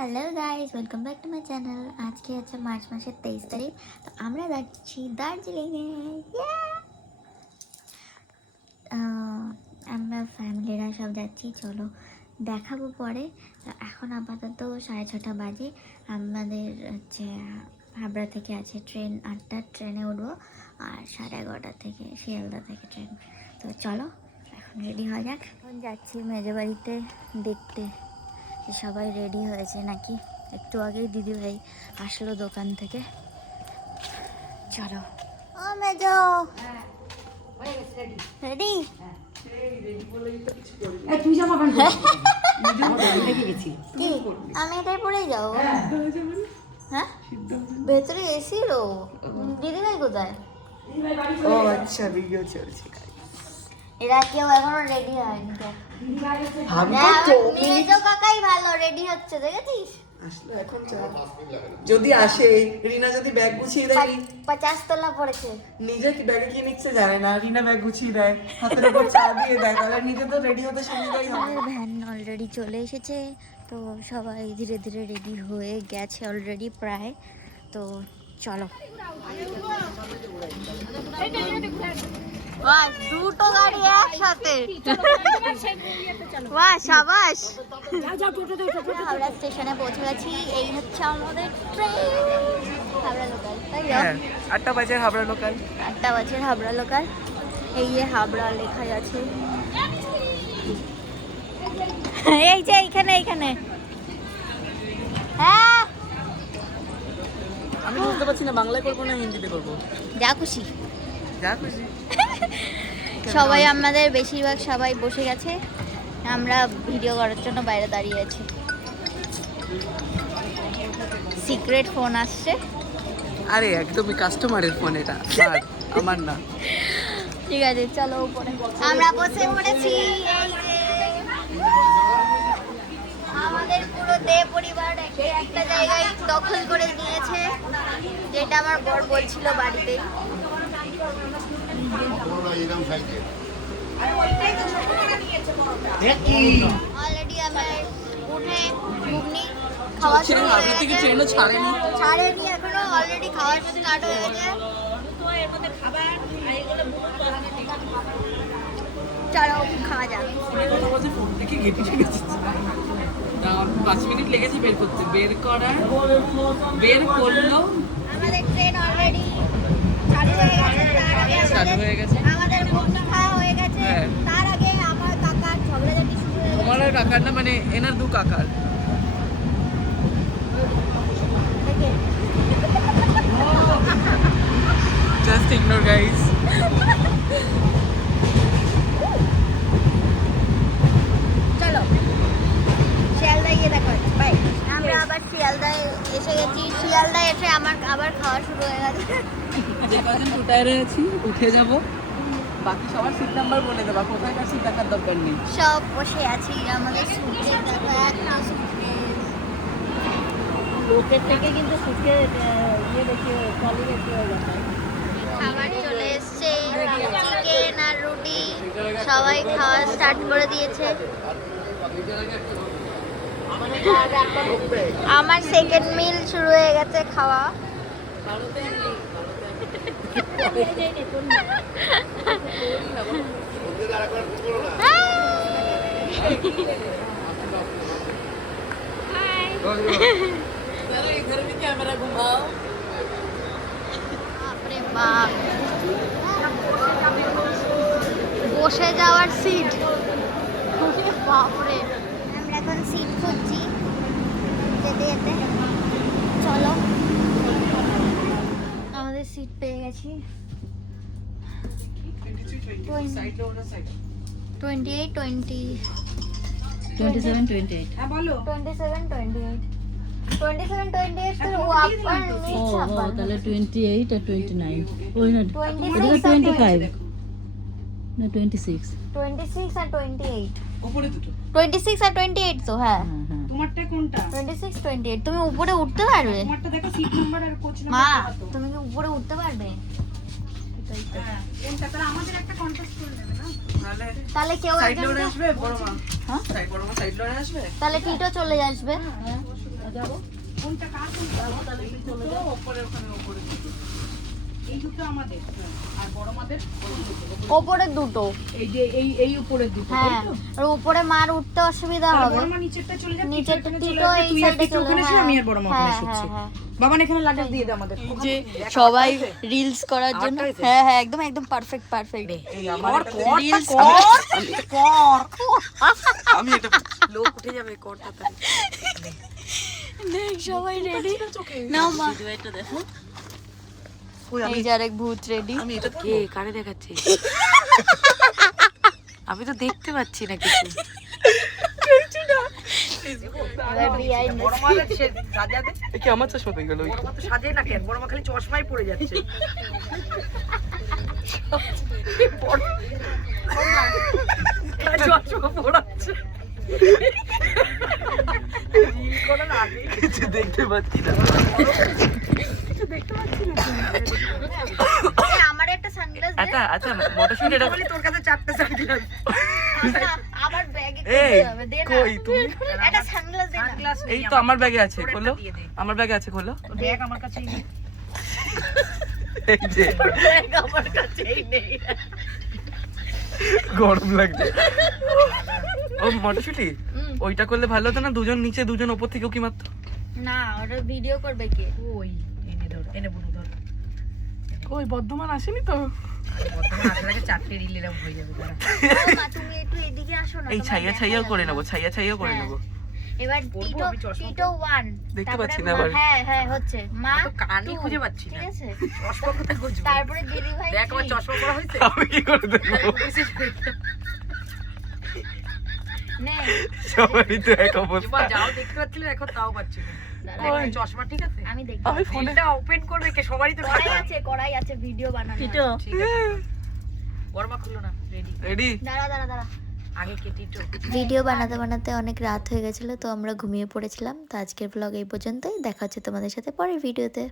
Hello guys, welcome back to my channel. আজকে হচ্ছে March মাসের 23 তারিখ। তো আমরা যাচ্ছি দার্জিলিংয়ে। আমরা ফ্যামিলিরা সব যাচ্ছি, চলো দেখাবো পরে। তো এখন আপাতত 6:30 বাজে। আমাদের হচ্ছে হাবড়া থেকে আছে ট্রেন 8টার, ট্রেনে উঠবো। আর 11:30 থেকে শিয়ালদা থেকে ট্রেন। তো চলো এখন রেডি হওয়া যাক। এখন যাচ্ছি মেজো বাড়িতে দেখতে সবাই রেডি হয়েছে নাকি। একটু আগেই দিদিভাই আসলো দোকান থেকে। চলো। ও মেজো রেডি? আমি এটাই পরেই যাবো। হ্যাঁ, ভেতরে এসি রো। দিদিভাই কোথায়? ও আচ্ছা, ভিডিও চলছে। এরা কেউ এখনো রেডি হয়নি। আমি মেজো কাকাই ভালো রেডি হচ্ছে, দেখেছিস? আসলে এখন যদি আসে, রিনা যদি ব্যাগ গুছিয়ে দেয়, 50 তলা পড়েছে। নিজে কি ব্যাগে কি নিচ্ছে জানে না, রিনা ব্যাগ গুছিয়ে দেয়, হাতের উপর চা দিয়ে দেয়, তাহলে নিজে তো রেডি হতে সুবিধাই হবে। আমাদের ভ্যান অলরেডি চলে এসেছে, তো সবাই ধীরে ধীরে রেডি হয়ে গেছে অলরেডি প্রায়। তো চলো। বাহ, দুটো গাড়ি একসাথে। বাহ, সাবাস। হাওড়া স্টেশনে পৌঁছে গেছি। এই হচ্ছে আমাদের ট্রেন, হাওড়া লোকাল। তাই তো? 8টা বাজে হাবড়া লোকাল। 8টা বাজে হাবড়া লোকাল। এই যে হাবড়া লেখাই আছে। এই যে এইখানে এইখানে। হ্যাঁ, আমি বুঝতে পারছি না বাংলায় করবো না হিন্দিতে করবো। যা খুশি। যা খুশি। সবাই আমাদের বেশিরভাগ সবাই বসে গেছে, আমরা ভিডিও করার জন্য বাইরে দাঁড়িয়ে আছি। সিক্রেট ফোন আসছে। আরে একদমই কাস্টমারের ফোন এটা, আমার না। ঠিক আছে, চলো উপরে। আমরা বসে পড়েছি। এই যে আমাদের পুরো দে পরিবার একটা জায়গায় দখল করে নিয়েছে, যেটা আমার বর বলছিল বাড়িতে। অলরেডি আমার উঠে ঘুগনি খাওয়া শুরু হয়ে গেছে। ছাড়েনি এখনো, অলরেডি খাওয়া স্টার্ট হয়ে গেছে। চলো খাওয়া যাক। 5 মিনিট লেগেছে বের করতে, বের করলো। আমাদের ট্রেন অলরেডি চালু হয়ে গেছে। চালু হয়ে গেছে। আমাদের ঘুগনি খাওয়া হয়ে গেছে। হ্যাঁ। তার আগে আমার কাকার ঝগড়াঝাটি শুরু হয়ে গেছে। তোমার আর কাকার না, মানে এনার দু কাকার। Just ignore guys. চলো শিয়ালদায় গিয়ে দেখা হচ্ছে। বাই। আমরা আবার শিয়ালদায় এসে গেছি। শিয়ালদায় এসে আমার আবার খাওয়া শুরু হয়ে গেছে। যে কজন কোথায় রয়েছি উঠে যাব, বাকি সবার সিট নাম্বার বলে দেবা, কোথায়কার সিট দেখার দরকার নেই। সব বসে আছি। আমাদের সুটকেস দেখো, একটা সুটকেস। লোকের থেকে কিন্তু সুখে ইয়ে বেশি কলি বেশি হয়ে যাচ্ছে। খাবার চলে এসছে, চিকেন আর রুটি। সবাই খাওয়া স্টার্ট করে দিয়েছে। আমার সেকেন্ড মিল শুরু হয়ে গেছে খাওয়া। ক্যামেরা ঘুমাও। বাপরে বাপ, বসে যাওয়ার সিট। বাপরে, আমরা এখন সিট খুঁজছি যেতে যেতে। চলো, আমাদের সিট পেয়ে গেছি। 28, 20, 27, 28 27, 28, 27, 28 তো আপ আর নিচ ও আপার। তাহলে 28 আর 29 ওই না 26 এটা আর 25 না 26 26 আর 28, উপরে দুটো। 26 আর 28 তো। হ্যাঁ, হ্যাঁ হ্যাঁ তোমারটা কোনটা? 26, 28। তুমি উপরে উঠতে পারবে? তোমারটা দেখো সিট নাম্বার আর কোচ মা, নাম্বার কত? তুমি কি উপরে উঠতে পারবে? হ্যাঁ, কোনটা? তাহলে আমাদের একটা কন্টাক্ট করে নেবে না? তাহলে তাহলে কেউ সাইড একজন লোডে আসবে বড় মা। হ্যাঁ? বড় মা সাইড লোডে আসবে। তাহলে টিটো চলে আসবে। যাবো কোনটা কার কোনটা তাহলে তুই চলে যা ওপরে ওখানে ওপরে এই দুটো আমাদের আর বড় মাদের ওপরের দুটো। এই যে এই উপরের দুটো হ্যাঁ, আর উপরে মার উঠতে অসুবিধা হবে। বড় মা নিচেরটা চলে যাবে নিচেরটা চলে টিটো যাবে এই তুই আর সাইডে টিটো ওখানে শুয়ে আমি আর বড় মা ওখানে শুচ্ছি বাবা এখানে লাগেজ দিয়ে দে আমাদের যে সবাই রিলস করার জন্য। হ্যাঁ হ্যাঁ, একদম একদম পারফেক্ট পারফেক্ট এই আমার রিলস আমি এটা লোক উঠে যাবে কর তাড়াতাড়ি দেখ সবাই রেডি নাও মা। এটা দেখো কই আমি এই যে আরেক ভূত রেডি। আমি এটা কে কারে দেখাচ্ছি আমি তো দেখতে পাচ্ছি না কিছু এবার behind the বড় মাদের সে সাজা দে কি আমার চশমা কই গেল বড় মা তো সাজে না কেন বড় মা খালি চশমাই পড়ে যাচ্ছে বড় চশমা পড়াচ্ছে রিল করে না আগে কিছু দেখতে পাচ্ছি না এই, আমার একটা সানগ্লাস দে। আচ্ছা আচ্ছা মটরশুটি এটা বলি তোর কাছে চারটে সানগ্লাস না, আমার ব্যাগে এই কিনতে হবে, দে না। কই তুমি একটা সানগ্লাস দে না। সানগ্লাস এই তো আমার ব্যাগে আছে খোলো আমার ব্যাগে আছে খোলো ব্যাগ আমার কাছেই নেই এই যে ব্যাগ আমার কাছেই নেই গরম লাগছে ও মটরশুটি ওইটা করলে ভালো হতো না দুজন নিচে দুজন উপর থেকে কি মারতো না, ওটা ভিডিও করবে কে? ওই এনে ধর এনে বুনু ধর কই বর্ধমান আসেনি তো বর্তমানে আসলে আগে চারটে রিল এরকম হয়ে যাবে দাঁড়া ও মা, তুমি একটু এদিকে আসো না, এই তোমার ছাইয়া দেখা ছাইয়াও করে যাবে নেবো না। ছাইয়া ছাইয়াও করে হ্যাঁ। নেবো এবার করবো টিটো আমি চশমা টিটো 1 দেখতে পাচ্ছি না আবার। হ্যাঁ হ্যাঁ হচ্ছে মা তো কানই 2, খুঁজে পাচ্ছি ঠিক না। আছে? চশমা কোথায় খুঁজবো তারপরে দিদি ভাই দেখ আমার 3। চশমা পরা হয়েছে আমি কি করে দেখবো নে সবারই তো এক এবার অবস্থা যাও দেখতে পাচ্ছিলে এখন তাও পাচ্ছি না দেখ, ওই। চশমা ঠিক আছে আমি দেখি। আমি ফোনে ফোনটা ওপেন করবে কে সবারই তো কড়াই আছে ভিডিও বানানো টিটো আছে। ঠিক আছে গরমা খুলো না রেডি রেডি দাঁড়া দাঁড়া দাঁড়া। আগে কেটে তো ভিডিও বানাতে বানাতে অনেক রাত হয়ে গেছিলো, তো আমরা ঘুমিয়ে পড়েছিলাম। তো আজকের ব্লগ এই পর্যন্তই, দেখা হচ্ছে তোমাদের সাথে পরের ভিডিওতে।